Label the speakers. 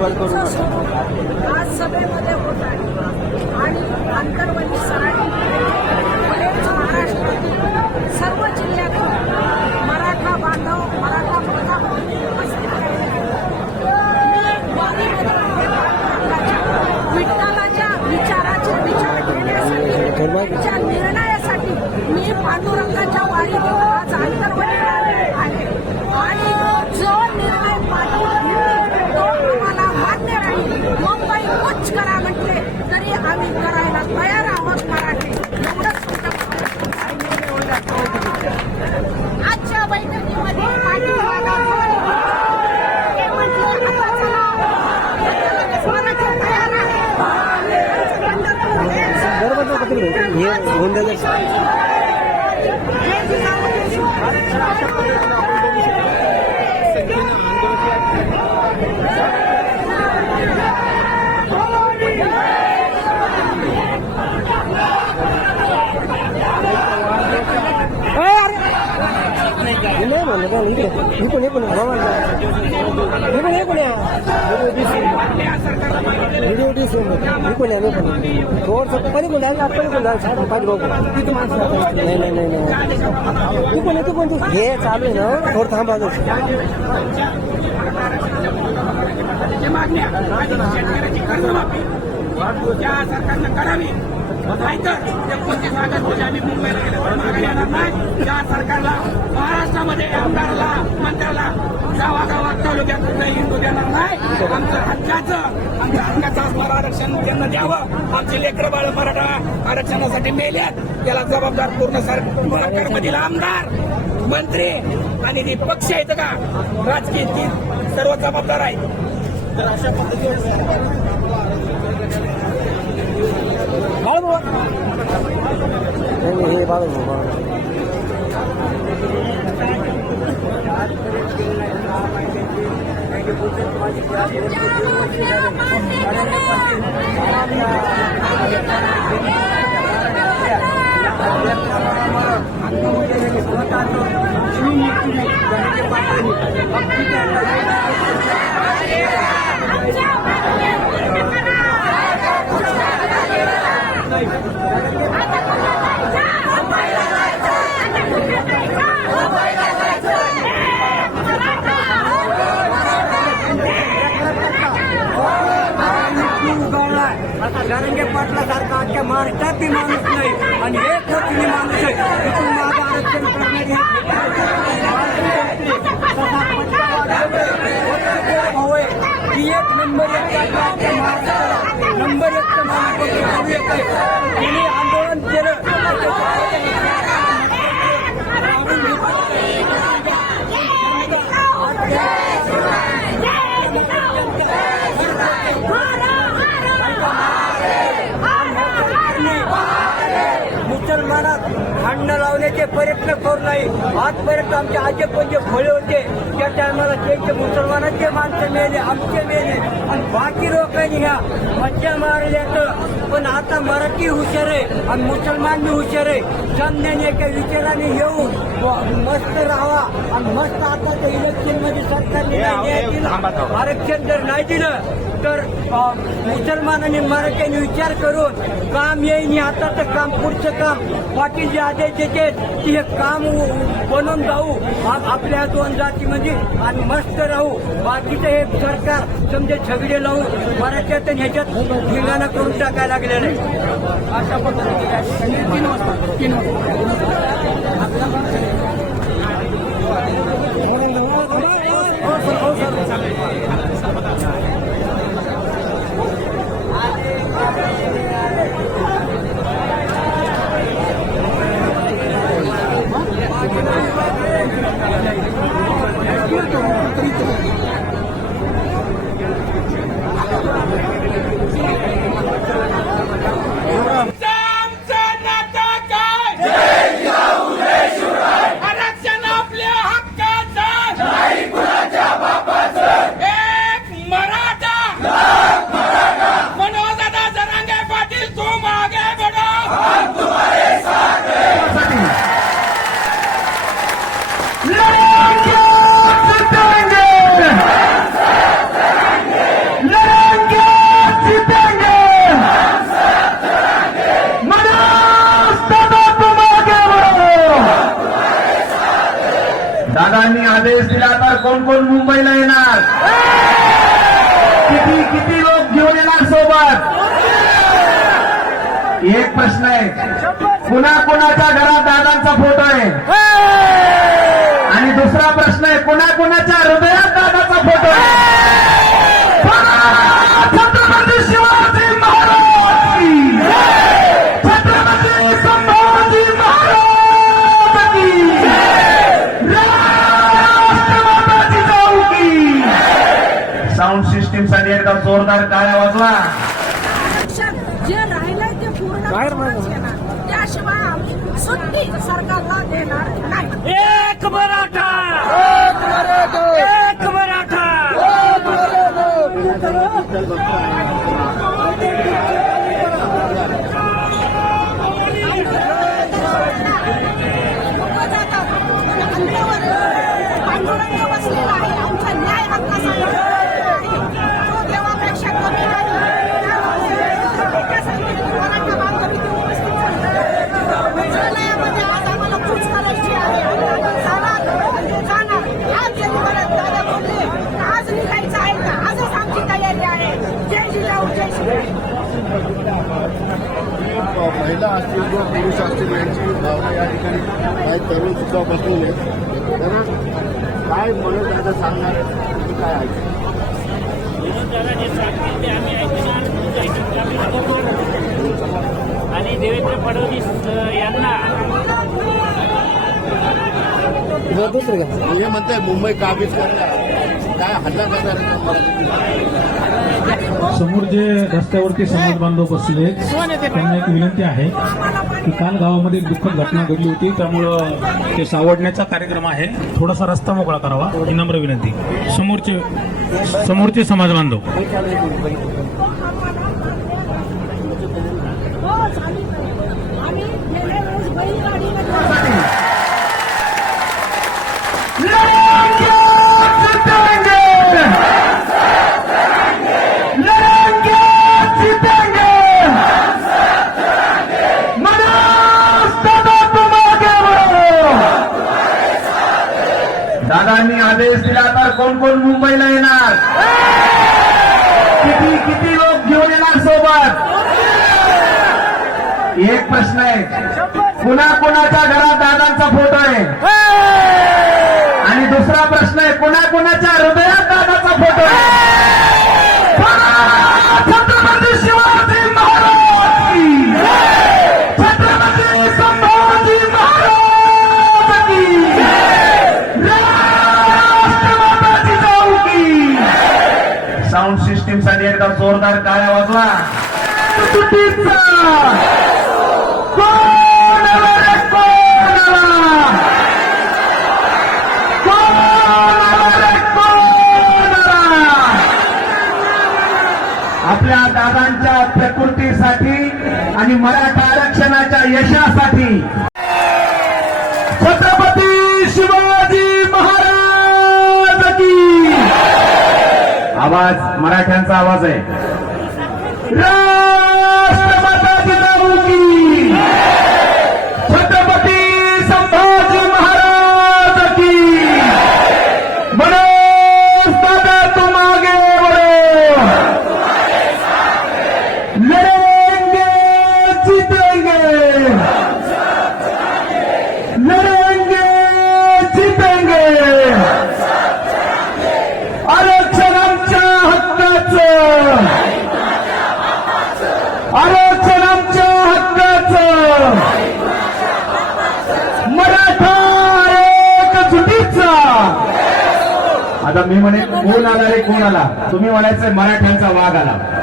Speaker 1: आज सभेमध्ये होत आहे. आणि आंतरवली सराटी बरेच महाराष्ट्रातील सर्व जिल्ह्यातून मराठा बांधव मराठा बांधव उपस्थित आहेत. मी वारीमध्ये विठ्ठलाच्या विचाराचे विचार घेण्यासाठी त्यांच्या निर्णयासाठी मी पांडुरंगाच्या वारीत आज आंतरवलीला आले आहे आणि जो निर्णय पाठवून घेतील तो आम्हाला मान्य राहील मुंबई उच्च करा म्हटले तरी आम्ही करायला तयार आहोत मराठी एवढंच तुमच्या आजच्या बैठकीमध्ये पाठीमागं ते म्हटले, आता चला. मराठी तयार आहे.
Speaker 2: नाही म्हणलं का इकडे मी पण हे पण मी व्हिडिओ डी सी मी पण मी पण थोडंसं कधी आपण पाहिजे बघू माणसं नाही नाही नाही नाही तू पण ये, पण तू हे चालू आहे ना थोडं थांबा
Speaker 3: मागण्या आणि त्या सरकारनं करावी नाहीतर एकोणतीस ऑगस्ट रोजी आम्ही मुंबईला गेल्यावर मागे येणार नाही. या सरकारला महाराष्ट्रामध्ये आमदाराला मंत्र्याला गावागावात तालुक्यात कुठलाही हिंदू देणार नाही? आमचं हक्काचं. आमच्या हक्काचं असणारं आरक्षण त्यांना द्यावं. आमचे लेकरं बाळ मराठा आरक्षणासाठी मेल्यात. त्याला जबाबदार पूर्ण सरकारमधील आमदार मंत्री आणि ते पक्ष आहेत का राजकीय ती सर्व जबाबदार आहेत. तर अशा पद्धतीने
Speaker 2: हे बाळू बाळू
Speaker 4: नारंगे पाटला सारखा अख्ख्या महाराष्ट्रात माणूस नाही. आणि हे कोटी माणूस आहे. तिथून माझं आरक्षण करणारी भाऊ आहे ती एक नंबर एक जागा महाराष्ट्राला नंबर एक माणूस एक आहे तिने आंदोलन केलं मुसलमानात भांडणं प्रयत्न करू नाही आजपर्यंत आमचे आजे पण जे फळे होते. त्या टायमाला त्यांचे मुसलमानाचे माणसं मेले आमचे मेले. आणि बाकी लोकांनी ह्या मज्जा मारल्याचं पण आता मराठी हुशार आहे आणि मुसलमान बी हुशार आहे. समजाने एका विचाराने येऊन मस्त राहावा आणि मस्त आता त्या इलेक्शनमध्ये सरकारने. आरक्षण जर नाही दिलं तर मुसलमानांनी मराठ्यांनी विचार करून काम येईन आताचं काम पुढचं काम. पाटील जे आदेश देते की हे काम बनून बनवून जाऊ आपल्या दोन जातीमध्ये म्हणजे, आणि मस्त राहू. बाकीचं हे सरकार समजे झगडे लावून मराठ्यात आणि ह्याच्यात धिंगाणा करून टाकायला लागलेलं आहे.
Speaker 3: अशा पद्धतीने तीन वाजता. तीन वाजता. आम्ही आदेश दिला तर कोण कोण मुंबईला येणार? किती किती लोक घेऊन येणार सोबत?
Speaker 5: एक प्रश्न आहे. कुणा कुणाच्या घरात दादांचा फोटो आहे? आणि दुसरा प्रश्न आहे कुणा कुणाच्या हृदयात दादाचा फोटो आहे? साऊंड सिस्टीमसाठी एकदा जोरदार टाळ्या वाजवा.
Speaker 1: आरक्षण जे राहिलंय ते पूर्ण
Speaker 2: बाहेर
Speaker 1: करूनच घेणार? त्याशिवाय आम्ही सुट्टी सरकारला देणार नाही.
Speaker 3: एक मराठा! एक मराठा!
Speaker 1: बसलेला आहे. आमचा न्याय हक्कासाठी आहे. तो देवापेक्षा कमी नाही. त्यासाठी मराठा बांधव इथे उपस्थित झाले. मंत्रालयामध्ये आज आम्हाला कूच करायची आहे. चला, म्हणजे जाणार. आज जरी परत दादा बोलले, आज निघायचं आहे का? आजच आमची तयारी आहे. जय जिजाऊ जय श्रीराम
Speaker 6: महिला असतील किंवा पुरुष असतील यांची भावना या ठिकाणी काही तरुण सुद्धा बसलेले आहेत. त्यांना काय म्हणत आहे ते सांगणार आहे? काय ऐकलं
Speaker 7: आणि देवेंद्र फडणवीस यांना
Speaker 6: हे म्हणताय मुंबई काबीज करणार
Speaker 8: समोर जे रस्त्यावरती समाज बांधव बसले त्यांना एक विनंती आहे की काल गावामध्ये एक दुःखद घटना घडली होती त्यामुळं ते सावडण्याचा कार्यक्रम आहे. थोडासा रस्ता मोकळा करावा ही नम्र विनंती. समोरचे समोरचे समाज बांधव
Speaker 1: चालेल आम्ही गेल्या वेळेस बैलगाडीमध्ये
Speaker 5: दादांनी आदेश दिला तर कोण कोण मुंबईला येणार किती किती लोक घेऊन येणार एक प्रश्न आहे. कुणा कुणाच्या घरात दादांचा फोटो आहे? आणि दुसरा प्रश्न आहे कुणा कुणाच्या हृदयात दादाचा फोटो आहे? छत्रपती शिवाजी महाराज. छत्रपती संभाजी महाराज साऊंड सिस्टीमसाठी एकदा जोरदार टाळ्या वाजला चुकीचा आपल्या दादांच्या प्रकृतीसाठी आणि मराठा आरक्षणाच्या यशासाठी. छत्रपती शिवाजी महाराज की! आवाज मराठ्यांचा आवाज आहे. राष्ट्रमाता जिजाऊ की आरक्षण आमच्या हक्काचं. मराठा एक चुकीचा. आता मी म्हणे कोण आला रे कोण आला? तुम्ही म्हणायचं मराठ्यांचा वाघ आला.